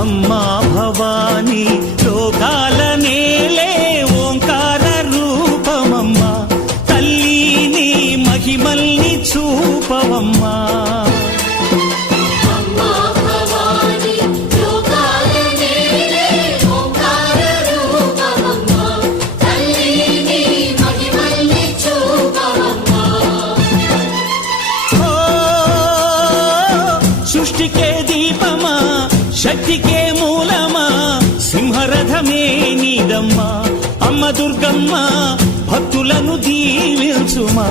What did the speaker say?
అమ్మా భవానీ లోకాల నేలే ఓంకార రూపమమ్మా తల్లి మహిమల్ని చూపవమ్మా సృష్టికే దీపమా శక్తికే మూలమా సింహరథమే నీదమ్మా అమ్మ దుర్గమ్మ భక్తులను దీవించుమా